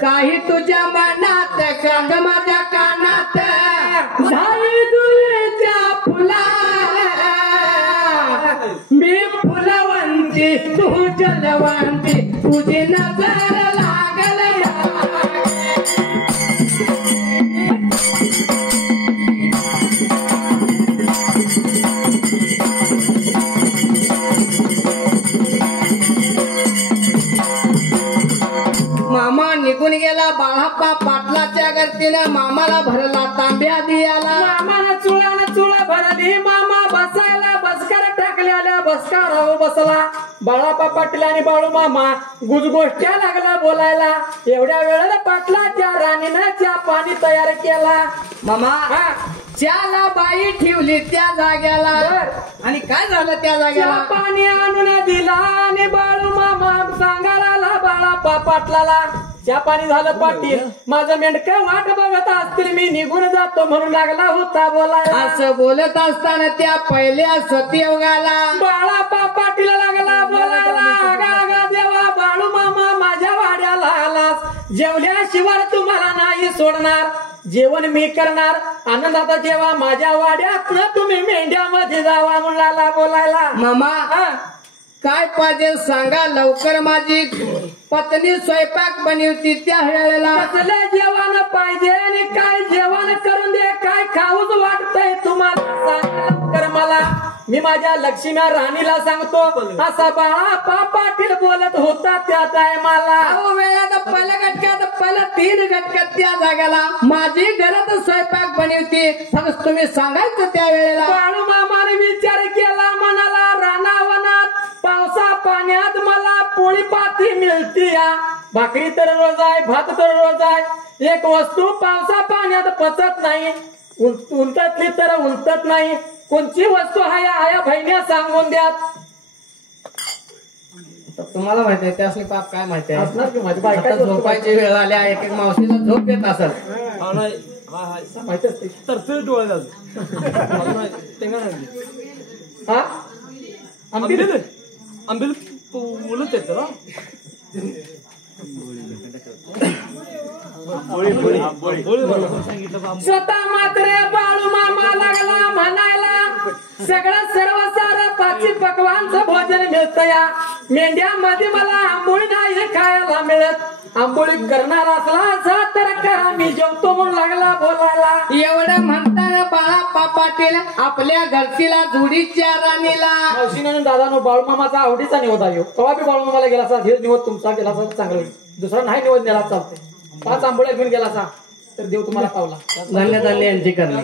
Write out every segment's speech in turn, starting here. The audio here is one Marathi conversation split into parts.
काही तुझ्या मनात कंग माझ्या कानात झाली तुझ्या फुला मी फुलवंती तू जलवंती तुझी नजर लागल मामा निघून गेला बाळाप्पा पाटलाच्या गर्दीनं मामाला भरला तांब्या दियाला मामाला चुळाला चुळा भरली मामा बसायला बसकार टाकल्याला बसकार बसला बाळाप्पा पाटील आणि बाळू मामा गुजगोष्ट्या लागला बोलायला एवढ्या वेळेला पाटलाच्या राणीनं चहा पाणी तयार केला मामा चहाला बाई ठेवली त्या जाग्याला आणि काय झालं त्या जाग्याला पाणी आणून दिला आणि बाळू मामा सांगायला बाळाप्पा पाटलाला चहा पाणी झालं पाटील माझं मेंढकं वाट बघत असतील मी निघून जातो म्हणून लागला होता बोलायला असं बोलत असताना त्या पहिल्या सतयुगाला बाळाप्पा पाटील लागला बोलायला अगा देवा बाळू मामा माझ्या वाड्याला आलास जेवल्याशिवाय तुम्हाला नाही सोडणार जेवण मी करणार आनंदाचा जेव्हा माझ्या वाड्यात तुम्ही मेंढ्यामध्ये जावा म्हणला बोलायला मामा काय पाहिजे सांगा लवकर माझी पत्नी स्वयंपाक बनवती त्या वेळेला कसलं जेवण पाहिजे आणि काय जेवण करून दे काय खाऊच वाटतंय तुम्हाला सांगा लवकर मला मी माझ्या लक्ष्म्या राणीला सांगतो असा बाळाप्पा पाटील बोलत होता त्या टायमाला वेळात पहिल्या घटक्यात पहिल्या 3 घटक्यात त्या जाग्याला माझी घरात स्वयंपाक बनवती फक्त तुम्ही सांगायचं त्या वेळेला बाळू मामाने विचार केला म्हणाला रानावनात पावसा पाण्यात मला पोळी पाती मिळती या भाकरी तर रोज आहे भात तर रोज आहे एक वस्तू पावसा पाण्यात पचत नाही उलटतली तर उलटत नाही कोणची वस्तू आया बहिण्या सांगून द्या तुम्हाला माहिती आहे त्यासनी पाप काय माहिती आहे असणार की माझी बायका झोपायची वेळ आल्या एक एक मावशीला झोप येत असेल माहिती असते तर डोळे हा आंबील बोलत येत स्वतः मात्र बाळू मामा लागला म्हणायला सगळं सर्व सारं पाची पकवानचं भोजन मिळतं या मेंढ्यामध्ये मला आंबोळी नाही खायला मिळत आंबोळी करणार असला तर करा मी जेवतो म्हणून लागला बोलायला एवढं म्हणताना बाळाप्पा पाटील आपल्या घरचीला जोडीच्या राणीला मावशीने दादानो बाळूमामाचा आवडीचा निवड आहे कवा बी बाळूमामाला गेला असा हे निवड तुमचा गेला असा चांगला दुसरा नाही निवड नेला चालते 5 आंबोळ्या घेऊन गेला असा तर देव तुम्हाला पावला धन्य धन्य यांची करणे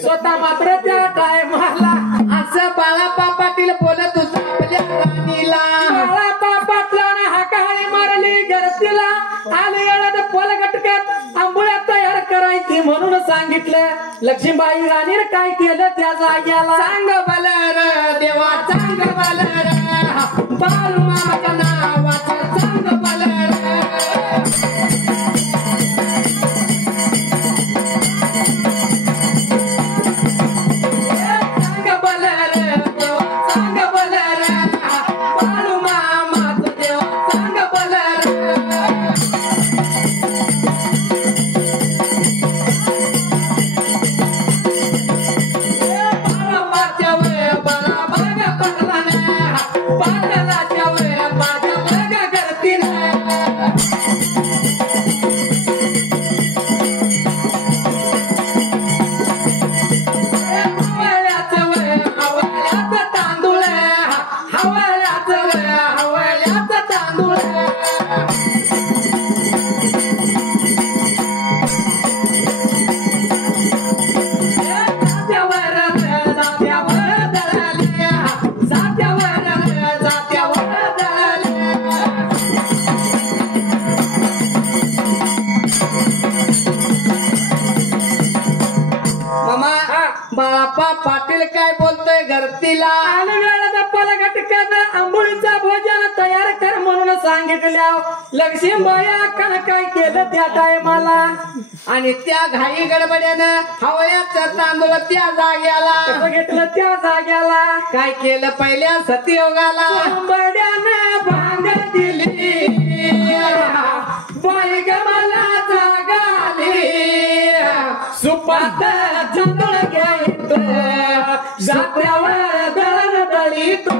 स्वतः मात्र त्या टायमाला असं बाळाप्पा पाटील बोलत होता आपल्या राणीला बाळाप्पा पाटलाने हाकाळी मारली घरतीला आले एवढ्यात पलगटक्यात आंबोळ्या तयार करायची म्हणून सांगितलं लक्ष्मीबाई राणीने काय केलं त्या जाग्याला सांग बलर देवा सांग बलर बाळूमामाच्या नावाचं सांग बलर बाळाप्पा पाटील काय बोलतोय घरतीला आले वेळेला पलगटक्यात आंबोळीचा भोजन तयार कर म्हणून सांगितल्या लक्ष्मीबाई अक्कानं काय केलं त्या टायमाला आणि त्या घाई गडबड्यानं हवयाचं तांदूळ त्या जाग्याला घेतलं त्या जाग्याला काय केलं पहिल्या सतयुगाला बड्यानं भांग दिली सुपात तांदूळ घ्यायचो जात्यावर दळण दळीतो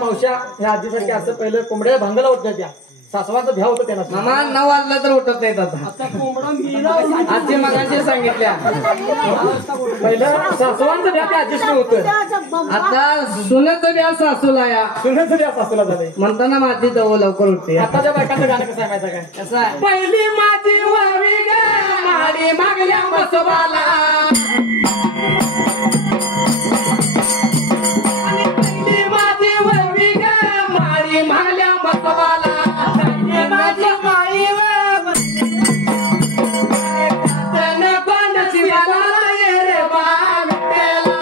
मावश्या ह्या आजीसारख्या असं पहिलं कोंबड्या भांगाला उठल्या त्या सासवाचं भ्या होतं त्यांना मामा 9 वाजलं तर उठत नाहीत आता आता कोंबडा मेला आजी मगाशी सांगितल्या पहिलं सासवांचं भ्या त्या आजीष्ट होतं आता सुनेचं द्या सासूला या सुनेचं भ्या सासूला झालंय म्हणताना माझी जवळ लवकर उठते आताच्या बायकांचं गाणं कसं आहे माहिती आहे काय कसं आहे पहिली माझी वावी ग माडी मागल्या मसोबाला पहिली माझी वावी ग माडी मागल्या मसोबाला माझी माळी रे बागेला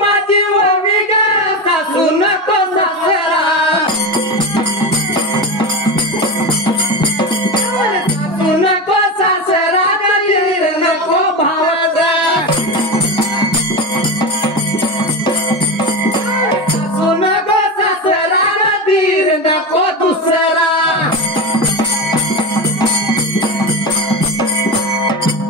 माझी ववी ग सासू नको सासरा सासू नको सासरा गरीब नको भावजा सासू नको सासरा गरीब नको दुसरा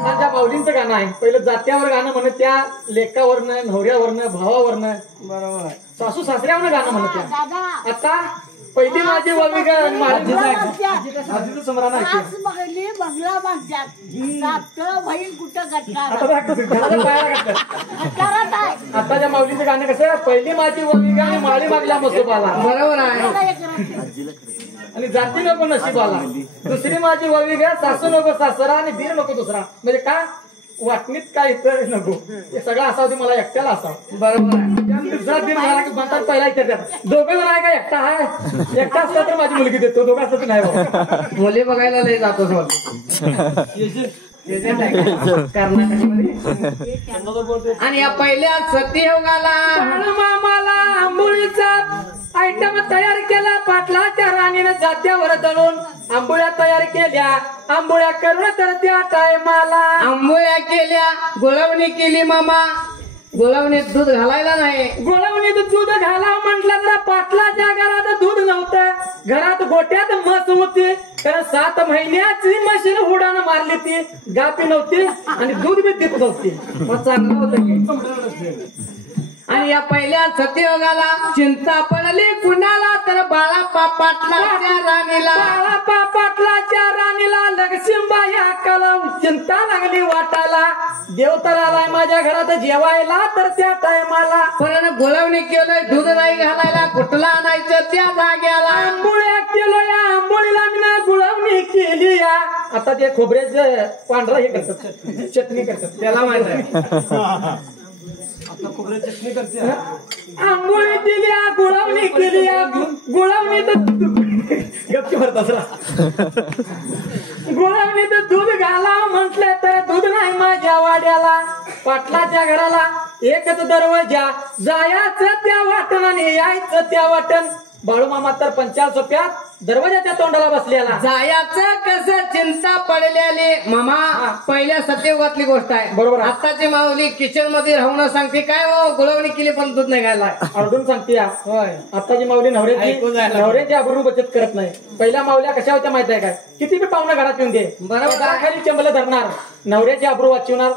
माझ्या माऊलींचं गाणं आहे पहिलं जात्यावर गाणं म्हणत त्या लेकावरनं नवऱ्यावरनं भावावरनं बरोबर आहे सासू सासऱ्यावरनं गाणं म्हणत त्या आता पहिली माझी ववी ग आजीचं समरण आहे बघली बंगला बांधतात बहीण कुठं गटणार आता घराच्या बाहेर घातलं. गटारात आहे आताच्या माऊलीचं गाणं कसं पहिली माझी ववी ग आणि माळी मागल्या मसोबाला बरोबर आहे आणि जाती नको नशिबाला दुसरी माझी ववी ग सासू नको सासरा आणि दीर नको दुसरा म्हणजे का वाटणीत काय इतर नको हे सगळं असावं ते मला एकट्याला असावं बरोबर आहे दुसरा दीर झाला की म्हणतात पहिला विचारतात दोघं जण आहे का एकटा आहे एकटा असला तर माझी मुलगी देतो दोघं असलं तर नाही बाबा मुली बघायला लय जातो कर्नाटकमध्ये आणि या पहिल्या सत्ययुगाला मामाला आंबोळीचा आयटम तयार केला पाटलाच्या राणीनं जात्यावर दळून आंबोळ्या तयार केल्या आंबोळ्या करून तर त्या टायमाला आंबोळ्या केल्या गुळवणी केली मामा गुळवणीत दूध घालायला नाही गोळवणीत दूध घाला म्हटलं तर पाटलाच्या घरात दूध नव्हतं घरात गोट्यात म्हस होती कारण 7 महिन्याची मशीन उडान मारली ती गापी नव्हती आणि दूध बी देत नव्हती मग चांगलं होतं की आणि या पहिल्या सत्ययुगाला चिंता पडली कुणाला तर बाळाप्पा पाटलाच्या राणीला बाळाप्पा पाटलाच्या राणीला लक्ष्मीबा या कलम चिंता लागली वाटायला देव तर आलाय माझ्या घरात जेवायला तर त्या टायमाला पण गुळवणी केलंय दूध नाही घालायला कुठला आणायचं त्या जाग्याला आंबोळ्या केलो या आंबोळीला मी गुळवणी केली या आता ते खोबऱ्याचं पांढरा हे करतात चटणी करतात त्याला माहित आहे आता खोबऱ्या चटणी करते आंबोळी दिली गुळवणी केली गुळवणी तर गप्पी भरतात गुळवणी तर दूध घाला म्हटलं तर दूध नाही माझ्या वाड्याला पाटलाच्या घराला एकच दरवाजा जायचं त्या वाटण आणि यायचं त्या वाटण बाळूमामा तर 50 सोप्यात दरवाजाच्या तोंडाला बसलेला जायचं कसं चिंता पडलेली मामा पहिल्या सत्ययुगातली गोष्ट आहे बरोबर. आताची माऊली किचन मध्ये राहून सांगते काय हो गुळवणी केली पण दूध नाही घालाय अर्धून सांगते या होय आताची माऊली ऐकून जायला. नवऱ्याची आबरू बचत करत नाही पहिल्या माऊल्या कशा होत्या माहिती आहे काय किती बी पाहुणा घरात येऊन दे बरोबर. खाली चंबल धरणार नवऱ्याची आबरू वाचवणार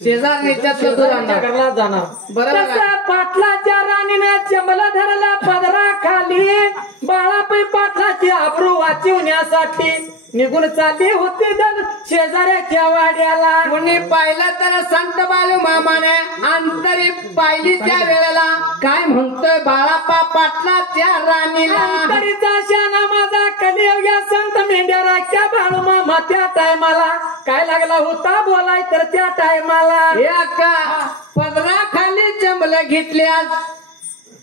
शेजार नेत्यातलं दूध आणणार घरला जाणार बरोबर आहे. तसं पाटलाच्या राणीनं चंबल धरला पदरा खाली बाळापै पाटलाची आबरू वाचवण्यासाठी निघून चालली होती दल शेजाऱ्याच्या वाड्याला कोणी पाहिलं तर संत बालू मामाने अंतरी पाहिली त्या वेळेला काय म्हणतोय बाळाप्पा पाटलाच्या राणीला तरीचा शाना माझा कलियुग या संत मेंढ्या राख्या बाळू मामा त्या टायमाला काय लागला होता बोलाय तर त्या टायमाला हे अक्का पदरा खाली चंबल घेतल्यास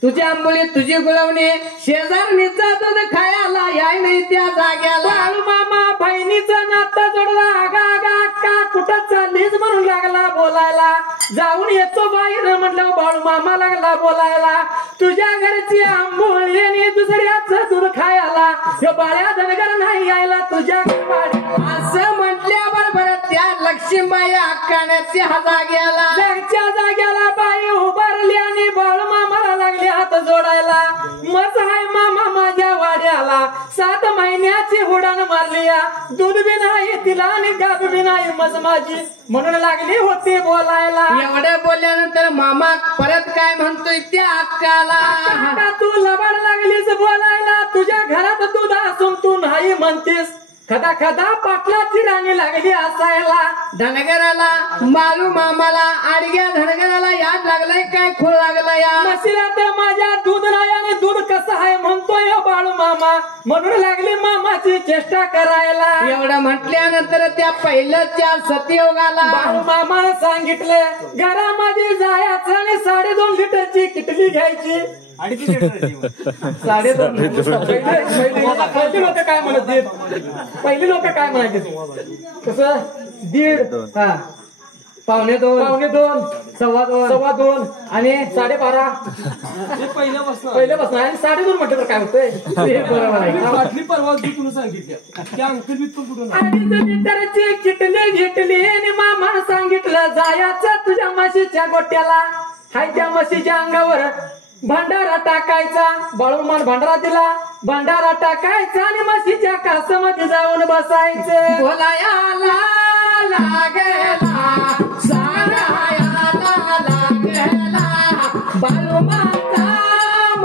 तुझ्या आंबोली तुझी गुळवणी शेजारणीचा दूध खायला याय नाही त्या जाग्याला बाळू मामा बहिणीचं नातं जोडला आगा आगा अक्का कुठं चाललीस म्हणून लागला बोलायला जाऊन येतो बाहेर म्हटलं बाळू मामा लागला बोलायला तुझ्या घरची आंबोळी आणि दुसऱ्याचं दूध खायला ह्यो बाळ्या धनगर नाही यायला तुझ्या असं म्हटल्याबरोबर त्या लक्ष्मीबाई अक्काने त्या जाग्याला जागच्या जाग्याला बाई उभारली आणि बाळू मामाला लागली हात जोडायला मज हाय मामा माझ्या वाड्याला 7 महिन्याची उडान मारली दूध बी नाही तिला आणि गाब बी नाही मज माझी म्हणून लागली होती बोलायला एवढं बोलल्यानंतर मामा परत काय म्हणतोय त्या अक्काला आता तू लबाड लागलीस बोलायला तुझ्या घरात दूध असून तू नाही म्हणतीस खदा खदा पाटलाची राणी लागली असायला धनगराला मालू मामाला आडग्या धनगराला याद लागलाय काय खूळ लागला या म्हशीला तर माझ्या दूध नाही आणि दूध कसं आहे म्हणतोय बाळू मामा म्हणून लागली मामाची चेष्टा करायला एवढं म्हटल्यानंतर त्या पहिलं त्या सतयोगाला बाळू मामानं सांगितलं घरामध्ये जायचं आणि 2.5 लिटरची किटली घ्यायची 2.5 लिटर 2.5 पहिली लोक काय म्हणायचे पहिली लोक काय म्हणायचे कसं 1.5 हा 1.25 2.5 2.25 आणि 12.5 हे पहिल्यापासून पहिल्यापासून आणि 2.5 म्हटलं तर काय होतंय हे बरोबर आहे बाटली परवा तुला सांगितल्या त्या अंकल मी पण कुठून 2.5 लिटरची किटली घेतली आणि मामानं सांगितलं जायचं तुझ्या म्हशीच्या गोट्याला हाय त्या म्हशीच्या अंगावर भंडारा टाकायचा बाळूमान भंडारा दिला भंडारा टाकायचा आणि म्हशीच्या कासामध्ये जाऊन बसायचं बोलायाला लागला सांगायाला लागला बालू माता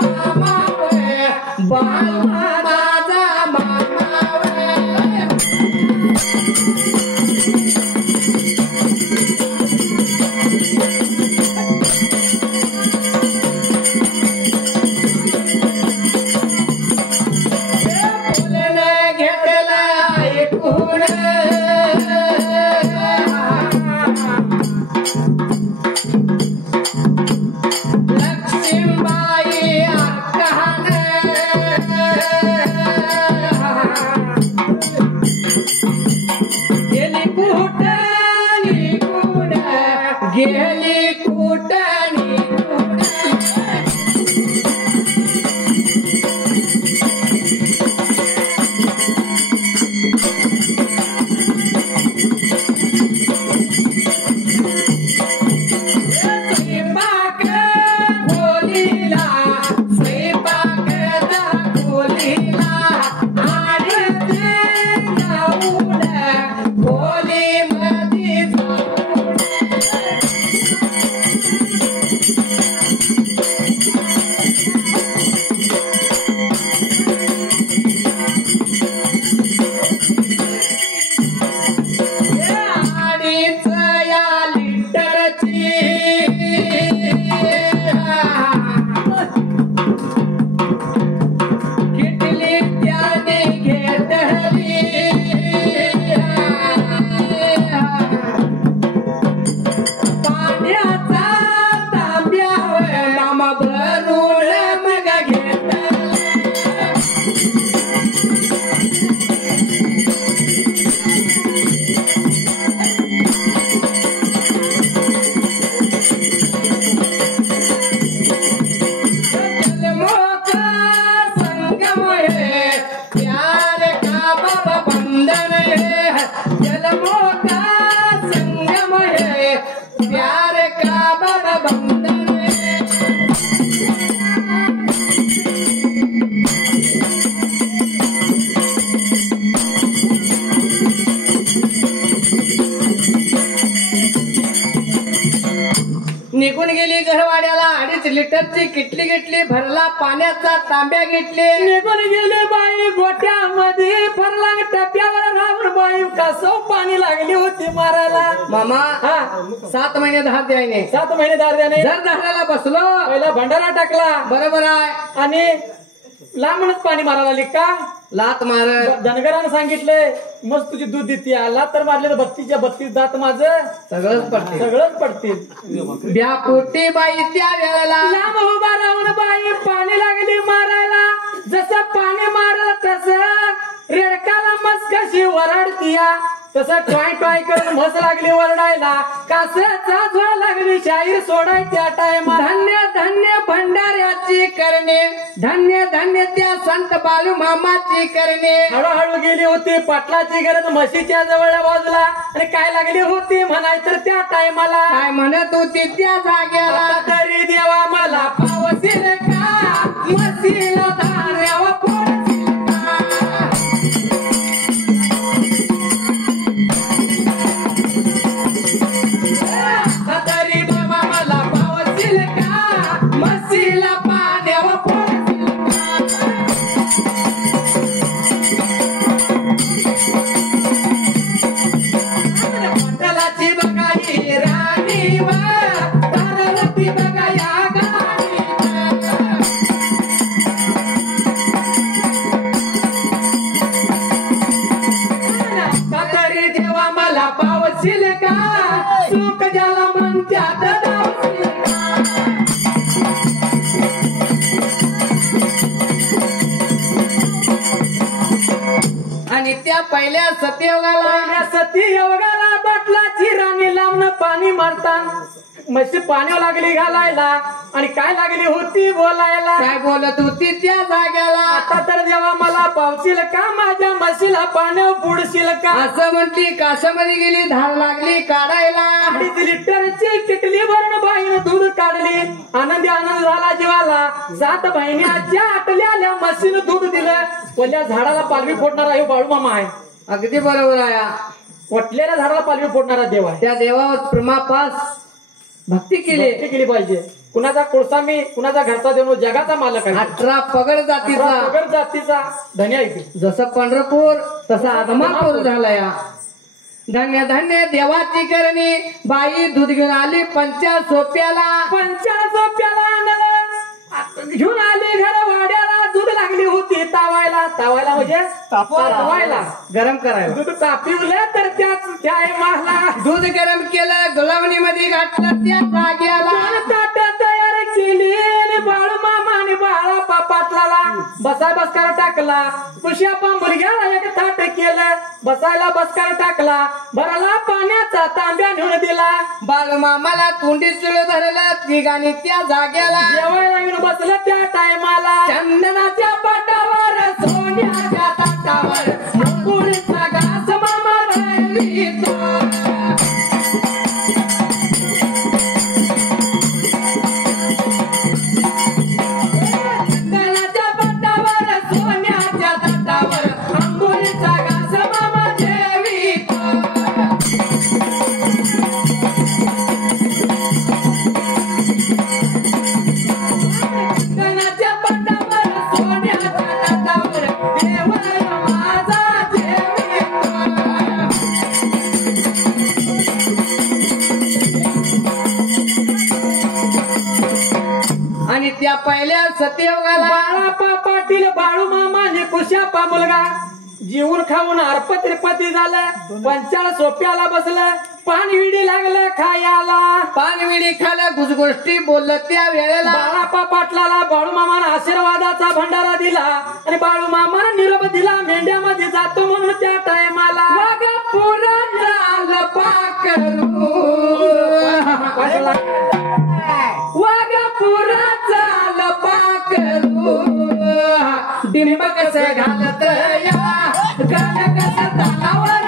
मामा वे बालू माझा मामा वे गेली कुटानी स्वयंपाक खोलीला स्वयंपाक खोलीला आडते जाऊन खोलीमध्ये जाऊन निघून गेली घरवाड्याला 2.5 लिटरची किटली घेतली भरला पाण्याचा तांब्या घेतले निघून गेले बाई गोट्यामध्ये भरला टप्प्यावर राहून बाई कसं पाणी लागली होती मारायला मामा हा 7 महिने धार द्यायने 7 महिने दार द्याने जर धाराला बसलो पहिला भंडारा टाकला बरोबर आहे आणि लांबूनच पाणी मारायला आली का? लात मार. धनगरानं सांगितलंय मस्त तुझी दूध देते. लात तर मारले तर 32 दात माझं सगळंच पडते. सगळंच पडतील. ब्या पोटी बाई त्या वेळेला लांब उभा राहून बाई पाणी लागली मारायला. जसं पाणी मारलं तसं रेडकाला मस्त कशी वरडतीया. तसं ट्राय ट्राय करून म्हस लागली वरडायला. कासचा झोळ लागली शाहीर सोडायच्या टायमा. धन्य धन्य भंडाऱ्याची करणे, धन्य धन्य त्या संत बाळू मामाची करणे. हळूहळू गेली होती पाटलाची गरज म्हशीच्या जवळ बाजूला. आणि काय लागली होती म्हणाय तर त्या टायमाला काय म्हणत होती त्या जाग्याला. आता तरी देवा मला पावसील का म्हशीला धाऱ्यावर पोडशील का. आता तरी देवा मला पावसील का म्हशीला पाण्यावर पोडशील का. मंडलाची बघाई राणी तारवती बघा या गाणी. तरी देवा मला पावशील का सुख ज्याला म्हणत्यात धावशील का. आणि त्या पहिल्या सत्ययुगाला सती योगाला बाटलाची राणी लांबन पाणी मारताना म्हशी पाण्यावर लागली घालायला. आणि काय लागली होती बोलायला. काय बोलत होती त्या जाग्याला. आता तर जेव्हा मला पावशील का माझ्या म्हशीला पाण्यावर बुडशील का. असं म्हणती काशामध्ये गेली धार लागली काढायला. 2.5 लिटरची किटली भरून बाईनं दूध काढली. आनंदी आनंद झाला जीवाला. 7 बहिणीच्या आटल्याल्या म्हशीनं दूध दिलं. पहिल्या झाडाला पालवी फोडणारा हे बाळूमामा आहे. अगदी बरोबर आहे. वटलेल्या झाडाला पालवी फोडणारा देव आहे. त्या देवावर प्रेमापास भक्ती केली. भक्ती केली पाहिजे. कुणाचा कोळसा मी कुणाचा घरचा देव जगाचा मालक आहे. 18 पगड जातीचा. पगड जातीचा धन्य आहे. जसं पंढरपूर तसा आदमापूर झाला या. धन्य धन्य देवाची करणी बाई दूध घेऊन आली पंचा सोप्याला. घेऊन आली घर वाड्याला. दूध लागली होती तावायला. तावायला म्हणजे तापवायला. गरम करायला. दूध तापिवलं तर त्या माला दूध गरम केलं गुलावणी मध्ये घातलं त्या जाग्याला. ताट तयार केली. आणि बाळू मामा आणि बाळा पाटलाला बसाय बसकार टाकला. पुष्यापा मुलग्याला एक ताट केलं. बसायला बसकार टाकला. भरला पाण्याचा तांब्या नेऊन दिला. बाळू मामाला तोंडी चुळ धरलं तिघांनी त्या जाग्याला. जेवायला येऊन बसलं त्या टायमाला. चंदनाच्या पाटावर सोन्याच्या ताटावर पुरीचा घास मामा राहिली. चंदनाच्या पाटावर सोन्याच्या ताटावर अंबुरीचा घास मामा देवी. चंदनाच्या पाटावर सोन्याच्या ताटावर देवा माझा देवी. आणि त्या पहिल्या सत्ययुगाला बाळापा पाटील बाळू मामा आणि कुशापा मुलगा जीवन खाऊन अर्पत्रिपती झालं. 45 सोप्याला बसलं. पानविडी लागलं खायाला. पानविडी खाल्या गुजगोष्टी बोललं त्या वेळेला. बाळापा पाटलाला बाळू मामानं आशीर्वादाचा भंडारा दिला. आणि बाळू मामानं निरोप दिला. मेंढ्यामध्ये जातो म्हणून त्या टायमाला. वाघापुराचा लपाकरू वाघापुराचा लपाकरू डिंब कसं घालत या गाणं कसं तालावर